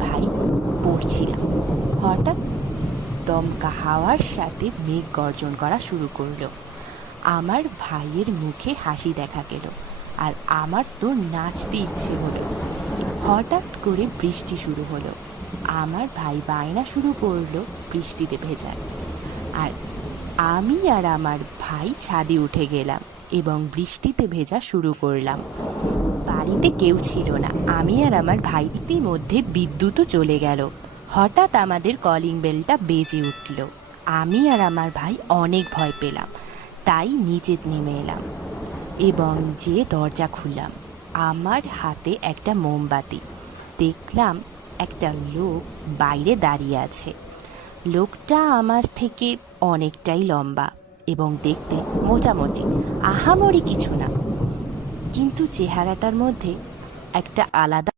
ভাই পড়ছিলাম। হঠাৎ দমকা হাওয়ার সাথে মেঘ গর্জন করা শুরু করলো। আমার ভাইয়ের মুখে হাসি দেখা গেল, আর আমার তো নাচতে ইচ্ছে হলো। হঠাৎ করে বৃষ্টি শুরু হলো। আমার ভাই বায়না শুরু করলো বৃষ্টিতে ভেজার। আর আমি আর আমার ভাই ছাদে উঠে গেলাম এবং বৃষ্টিতে ভেজা শুরু করলাম। বাড়িতে কেউ ছিল না। আমি আর আমার ভাইটির মধ্যে বিদ্যুৎও চলে গেল। হঠাৎ আমাদের কলিং বেলটা বেজে উঠল। আমি আর আমার ভাই অনেক ভয় পেলাম, তাই নিচে নেমে এলাম এবং যে দরজা খুললাম। আমার হাতে একটা মোমবাতি। দেখলাম একটা লোক বাইরে দাঁড়িয়ে আছে। লোকটা আমার থেকে অনেকটাই লম্বা এবং দেখতে মোটামুটি, আহামরি কিছু না, কিন্তু চেহারাটার মধ্যে একটা আলাদা